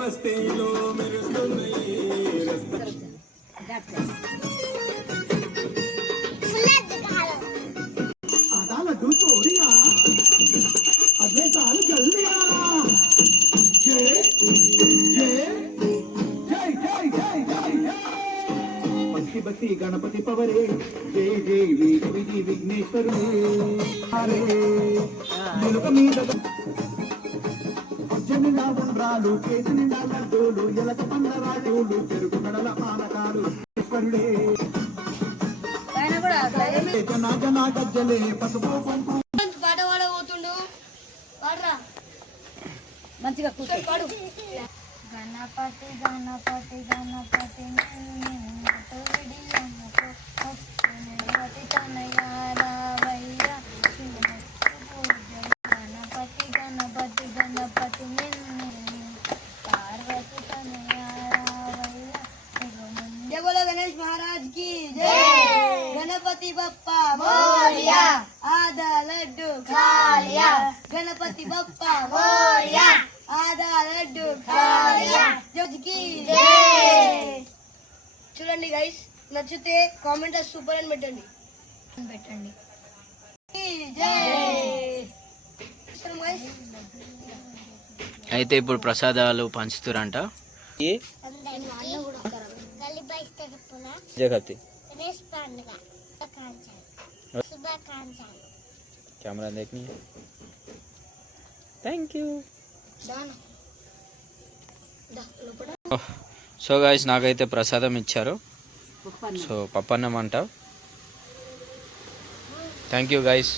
బస్తీలో మెరుస్తున్నాయి అదాలడ్డు చోరియా అదే చాలు జల్దియా జై జై జై జై జై జై బస్తి బస్తి గణపతి పవరే జై జై విధి విఘ్నేశ్వరుడే హరే నిలుక మీద జనిలా ఉండ్రాలు కేజి నిండా లడ్డూలు ఎలక పందరాజులు చెరుకు కడల పానకాలు ఈశ్వరుడే జన జన గజ్జలే పసుపు పంపు పాట పాడబోతుండు పాడరా మంచిగా కూర్చో పాడు గణపతి గణపతి గణపతి गणेश महाराज की जय। गणपति बप्पा मोरिया आधा लड्डू खा लिया। गणपति बप्पा मोरिया आधा लड्डू खा लिया। जज की जय। చూడండి గైస్ నచ్చితే కామెంట్ సూపర్ అని పెట్టండి అయితే ఇప్పుడు ప్రసాదాలు పంచుతురంట कैमरा देखनी है थैंक यू సో గైస్ నాకైతే ప్రసాదం ఇచ్చారు సో పప్పన్నం అంట థ్యాంక్ యూ గైస్